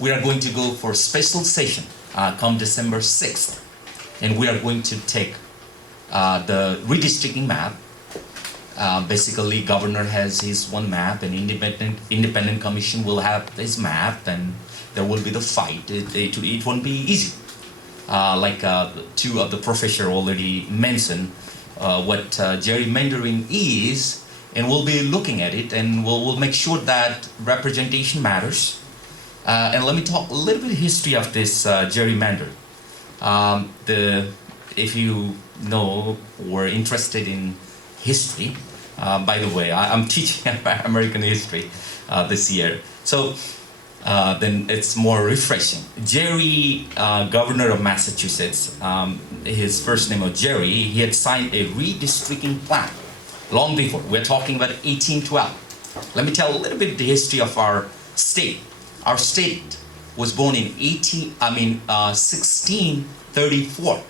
we are going to go for a special session come December 6th. And we are going to take the redistricting map. Basically, governor has his one map, and independent commission will have his map, and there will be the fight. It won't be easy. Like two of the professors already mentioned what gerrymandering is, and we'll be looking at it, and we'll make sure that representation matters. And let me talk a little bit of history of this gerrymander. If you know or interested in history, by the way, I'm teaching American history this year, so then it's more refreshing. Jerry, governor of Massachusetts, his first name was Jerry. He had signed a redistricting plan long before. We're talking about 1812. Let me tell a little bit the history of our state. Our state was born in 1634.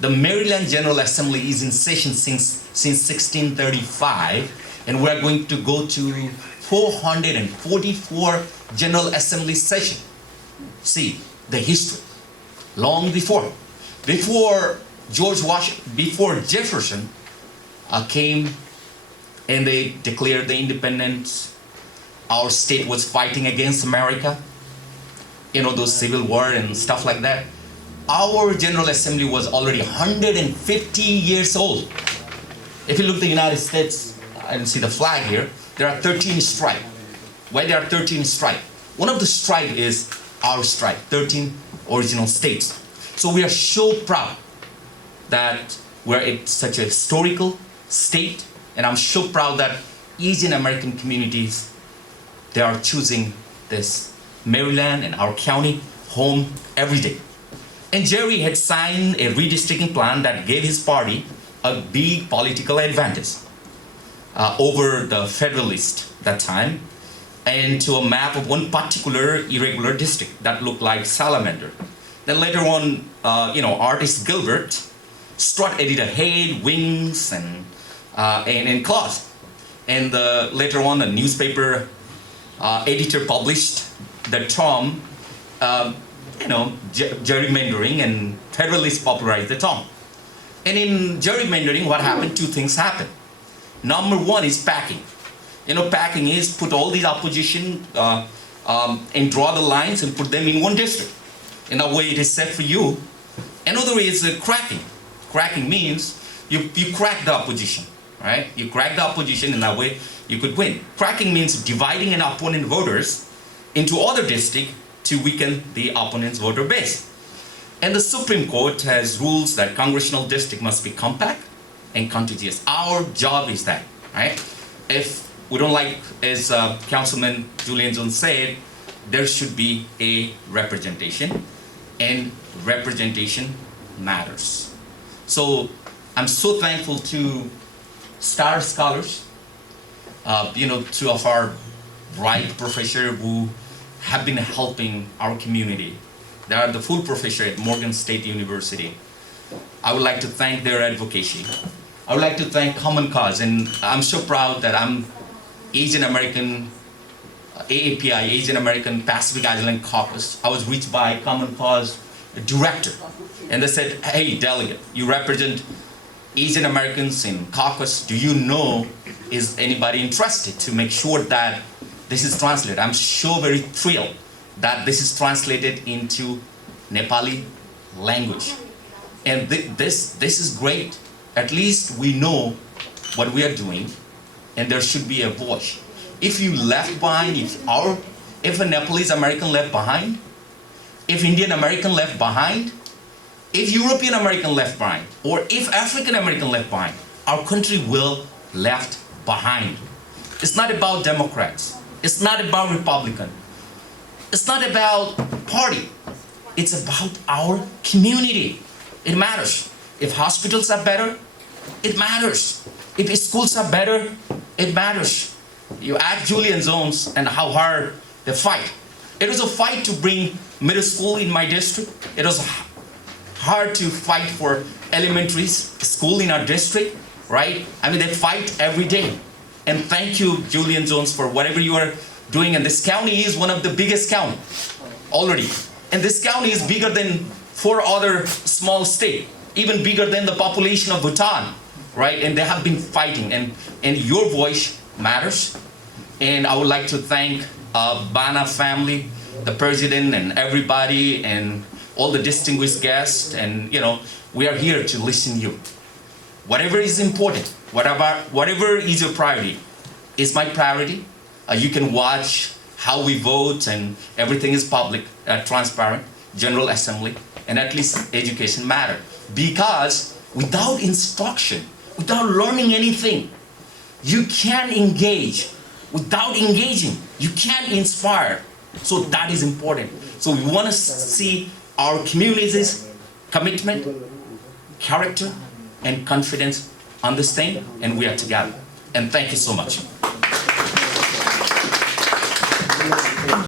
The Maryland General Assembly is in session since 1635, and we're going to go to 444 General Assembly session. See the history. Long before before Jefferson came and they declared the independence, our state was fighting against America. You know, those civil war and stuff like that. Our General Assembly was already 150 years old. If you look at the United States, I don't see the flag here, there are 13 stripes. Why there are 13 stripes? One of the stripes is our stripe, 13 original states. So we are so proud that we're such a historical state, and I'm so proud that Asian American communities, they are choosing this Maryland and our county home every day. And Jerry had signed a redistricting plan that gave his party a big political advantage over the Federalists that time, and to a map of one particular irregular district that looked like salamander. Then later on, artist Gilbert Strutt added a head, wings, and claws. And later on, a newspaper editor published the term, gerrymandering, and Federalists popularized the term. And in gerrymandering, what happened? Two things happened. Number one is packing. Packing is put all these opposition and draw the lines and put them in one district. In a way, it is safe for you. Another way is cracking. Cracking means you crack the opposition, right? You crack the opposition, in that way you could win. Cracking means dividing an opponent voters into other districts to weaken the opponent's voter base. And the Supreme Court has rules that congressional district must be compact and contiguous. Our job is that, right? If we don't like, as Councilman Julian Jones said, there should be a representation, and representation matters. So I'm so thankful to star scholars, two of our bright professors who have been helping our community. They are the full professor at Morgan State University. I would like to thank their advocacy. I would like to thank Common Cause, and I'm so proud that I'm Asian American, AAPI, Asian American Pacific Island Caucus. I was reached by Common Cause director, and they said, hey, delegate, you represent Asian Americans in caucus. Do you know, is anybody interested to make sure that this is translated? I'm so very thrilled that this is translated into Nepali language. And this is great. At least we know what we are doing, and there should be a voice. If you left behind, if a Nepalese American left behind, if Indian American left behind, if European American left behind, or if African American left behind, our country will left behind. It's not about Democrats. It's not about Republican. It's not about party. It's about our community. It matters. If hospitals are better, it matters. If schools are better, it matters. You ask Julian Jones and how hard they fight. It was a fight to bring middle school in my district. It was hard to fight for elementary school in our district, right? I mean, they fight every day. And thank you, Julian Jones, for whatever you are doing. And this county is one of the biggest counties. already. And this county is bigger than 4 other small states, even bigger than the population of Bhutan, right? And they have been fighting, and your voice matters. And I would like to thank Bana family, the president, and everybody, and all the distinguished guests. And we are here to listen to you. Whatever is important, whatever is your priority, is my priority. You can watch how we vote, and everything is public, transparent, General Assembly, and at least education matter. Because without instruction, without learning anything, you can't engage. Without engaging, you can't inspire. So that is important. So we want to see our community's commitment, character, and confidence on this thing, and we are together. And thank you so much.